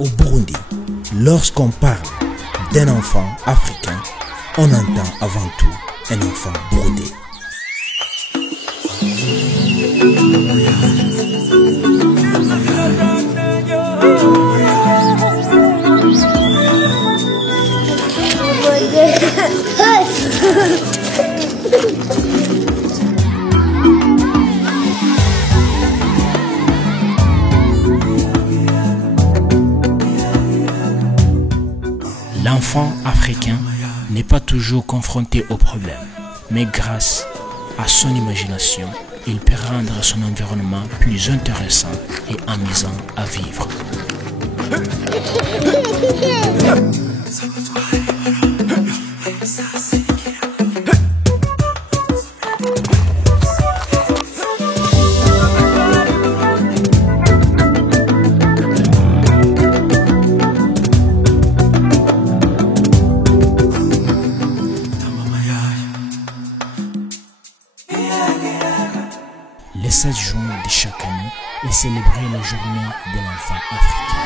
Au Burundi, lorsqu'on parle d'un enfant africain, on entend avant tout un enfant burundais. L'enfant africain n'est pas toujours confronté aux problèmes, mais grâce à son imagination, il peut rendre son environnement plus intéressant et amusant à vivre. Le 16 juin de chaque année est célébrée la journée de l'enfant africain.